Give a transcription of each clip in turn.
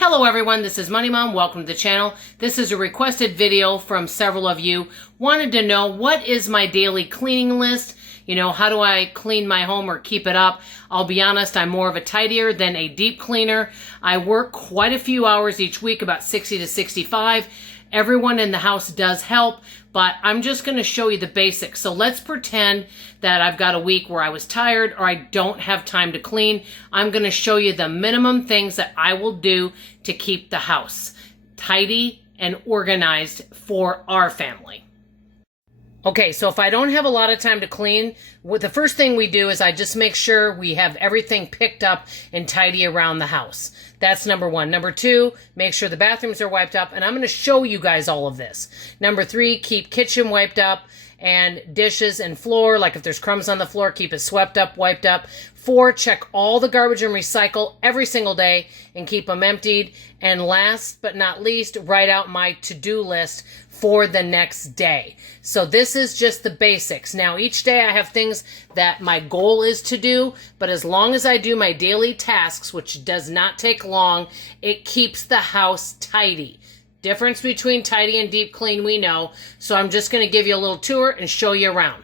Hello everyone, this is Money Mom. Welcome to the channel. This is a requested video from several of you. Wanted to know what is my daily cleaning list? You know, how do I clean my home or keep it up? I'll be honest, I'm more of a tidier than a deep cleaner. I work quite a few hours each week, about 60 to 65. Everyone in the house does help, but I'm just going to show you the basics. So let's pretend that I've got a week where I was tired or I don't have time to clean. I'm going to show you the minimum things that I will do to keep the house tidy and organized for our family. Okay, so if I don't have a lot of time to clean, the first thing we do is I just make sure we have everything picked up and tidy around the house. That's number one. Number two, make sure the bathrooms are wiped up, and I'm going to show you guys all of this. Number three, keep kitchen wiped up and dishes and floor, like if there's crumbs on the floor, keep it swept up, wiped up. 4, check all the garbage and recycle every single day and keep them emptied. And last but not least, write out my to-do list for the next day. So this is just the basics. Now each day I have things that my goal is to do, but as long as I do my daily tasks, which does not take long, it keeps the house tidy. Difference between tidy and deep clean we know, so I'm just going to give you a little tour and show you around.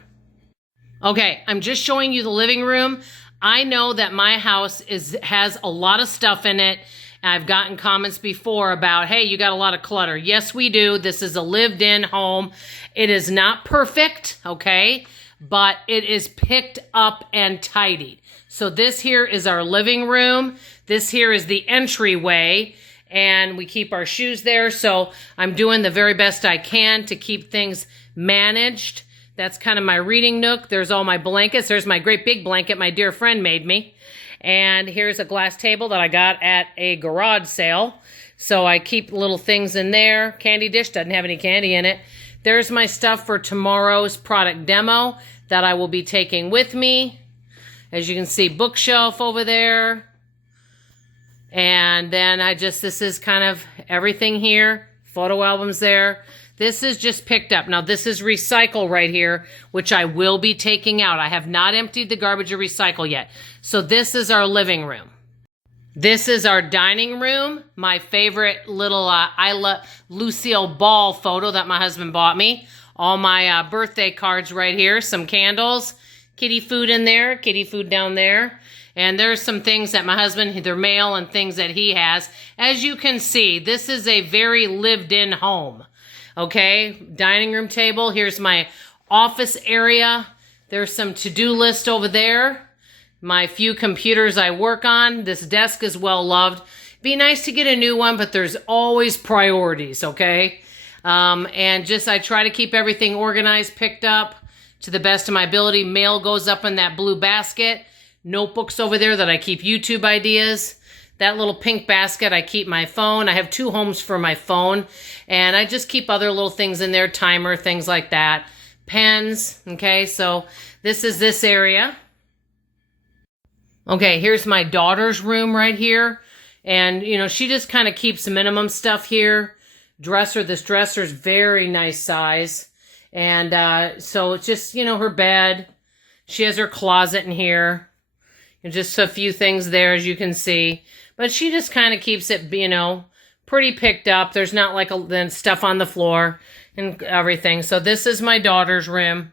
Okay, I'm just showing you the living room. I know that my house has a lot of stuff in it. I've gotten comments before about, hey, you got a lot of clutter. Yes, we do. This is a lived-in home. It is not perfect, okay, but it is picked up and tidied. So this here is our living room. This here is the entryway, and we keep our shoes there. So I'm doing the very best I can to keep things managed. That's kind of my reading nook. There's all my blankets. There's my great big blanket my dear friend made me. And here's a glass table that I got at a garage sale. So I keep little things in there. Candy dish doesn't have any candy in it. There's my stuff for tomorrow's product demo that I will be taking with me. As you can see, bookshelf over there. And then this is kind of everything here. Photo albums there. This is just picked up. Now this is recycle right here, which I will be taking out. I have not emptied the garbage or recycle yet. So this is our living room. This is our dining room. My favorite little I love Lucille Ball photo that my husband bought me. All my birthday cards right here. Some candles. Kitty food in there. Kitty food down there. And there's some things that my husband, their mail and things that he has. As you can see, this is a very lived-in home. Okay, dining room table. Here's my office area. There's some to-do list over there. My few computers I work on. This desk is well loved. Be nice to get a new one, but there's always priorities, okay? And I try to keep everything organized, picked up to the best of my ability. Mail goes up in that blue basket. Notebooks over there that I keep YouTube ideas. That little pink basket, I keep my phone. I have 2 homes for my phone. And I just keep other little things in there, timer, things like that. Pens, okay, so this is this area. Okay, here's my daughter's room right here. And, you know, she just kind of keeps minimum stuff here. Dresser, this dresser's very nice size. And so it's just, you know, her bed. She has her closet in here. And just a few things there, as you can see. But she just kind of keeps it, you know, pretty picked up. There's not like then stuff on the floor and everything. So this is my daughter's room.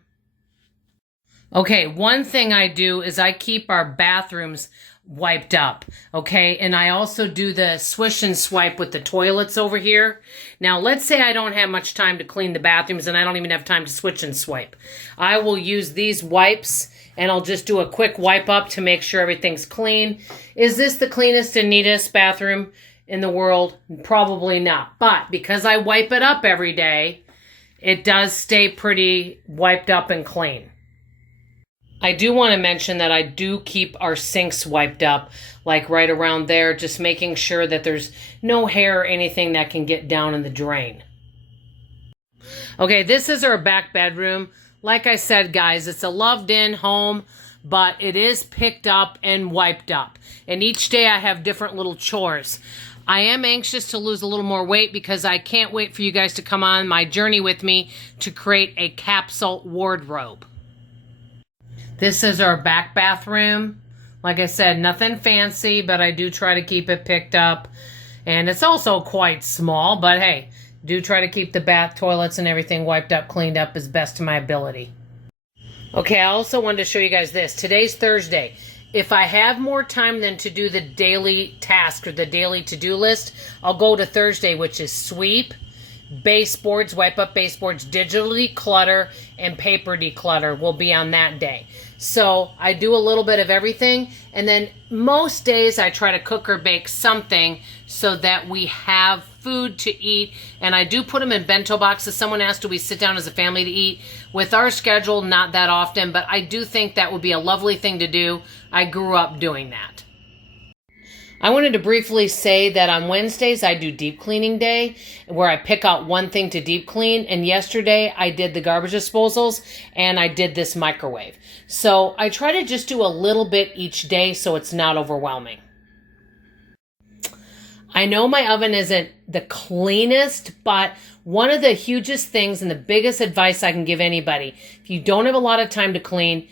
Okay, one thing I do is I keep our bathrooms wiped up, okay? And I also do the swish and swipe with the toilets over here. Now, let's say I don't have much time to clean the bathrooms and I don't even have time to switch and swipe. I will use these wipes and I'll just do a quick wipe up to make sure everything's clean. Is this the cleanest and neatest bathroom in the world? Probably not. But because I wipe it up every day, it does stay pretty wiped up and clean. I do want to mention that I do keep our sinks wiped up, like right around there, just making sure that there's no hair or anything that can get down in the drain. Okay, this is our back bedroom. Like I said, guys, it's a loved-in home, but it is picked up and wiped up. And each day I have different little chores. I am anxious to lose a little more weight because I can't wait for you guys to come on my journey with me to create a capsule wardrobe. This is our back bathroom. Like I said, nothing fancy, but I do try to keep it picked up. And it's also quite small, but hey, do try to keep the bath, toilets, and everything wiped up, cleaned up as best to my ability. Okay, I also wanted to show you guys this. Today's Thursday. If I have more time than to do the daily task or the daily to-do list, I'll go to Thursday, which is sweep, baseboards, wipe up baseboards, digitally declutter, and paper declutter will be on that day. So I do a little bit of everything, and then most days I try to cook or bake something so that we have food to eat, and I do put them in bento boxes. Someone asked, do we sit down as a family to eat? With our schedule, not that often, but I do think that would be a lovely thing to do. I grew up doing that. I wanted to briefly say that on Wednesdays, I do deep cleaning day, where I pick out one thing to deep clean. And yesterday, I did the garbage disposals, and I did this microwave. So I try to just do a little bit each day so it's not overwhelming. I know my oven isn't the cleanest, but one of the hugest things and the biggest advice I can give anybody, if you don't have a lot of time to clean,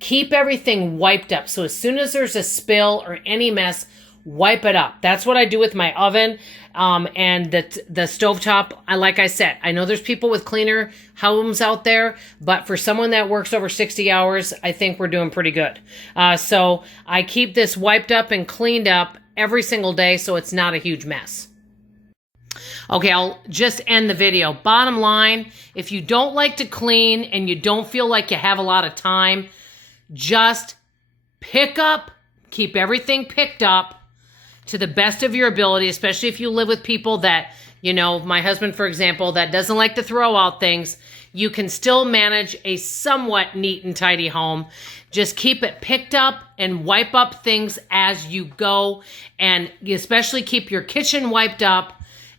keep everything wiped up. So as soon as there's a spill or any mess, wipe it up. That's what I do with my oven and the stovetop. Like I said, I know there's people with cleaner homes out there, but for someone that works over 60 hours, I think we're doing pretty good. So I keep this wiped up and cleaned up every single day so it's not a huge mess. Okay, I'll just end the video. Bottom line, if you don't like to clean and you don't feel like you have a lot of time, just pick up, keep everything picked up to the best of your ability, especially if you live with people that, you know, my husband, for example, that doesn't like to throw out things. You can still manage a somewhat neat and tidy home. Just keep it picked up and wipe up things as you go. And especially keep your kitchen wiped up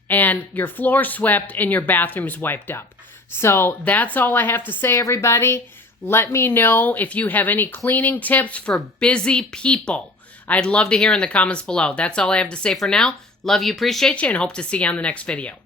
and your floor swept and your bathrooms wiped up. So that's all I have to say, everybody. Let me know if you have any cleaning tips for busy people. I'd love to hear in the comments below. That's all I have to say for now. Love you, appreciate you, and hope to see you on the next video.